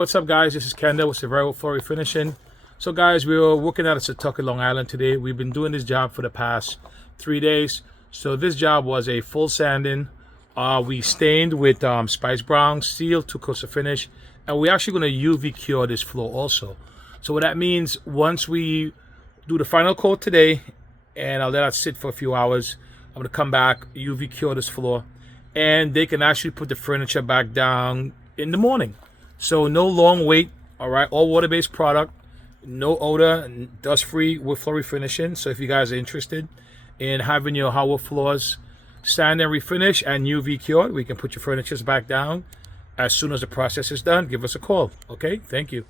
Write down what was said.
What's up, guys? This is Kendall with Savera Wood Floor Refinishing. So guys, we were working out at Setauket, Long Island today. We've been doing this job for the past 3 days. So this job was a full sanding. We stained with spice brown, sealed, 2 coats of finish, and we're actually going to UV cure this floor also. So what that means, once we do the final coat today, and I'll let it sit for a few hours, I'm going to come back, UV cure this floor, and they can actually put the furniture back down in the morning. So no long wait, all right, all water-based product, no odor, dust-free wood floor refinishing. So if you guys are interested in having your hardwood floors sand and refinish and UV cured, we can put your furnitures back down as soon as the process is done. Give us a call, okay? Thank you.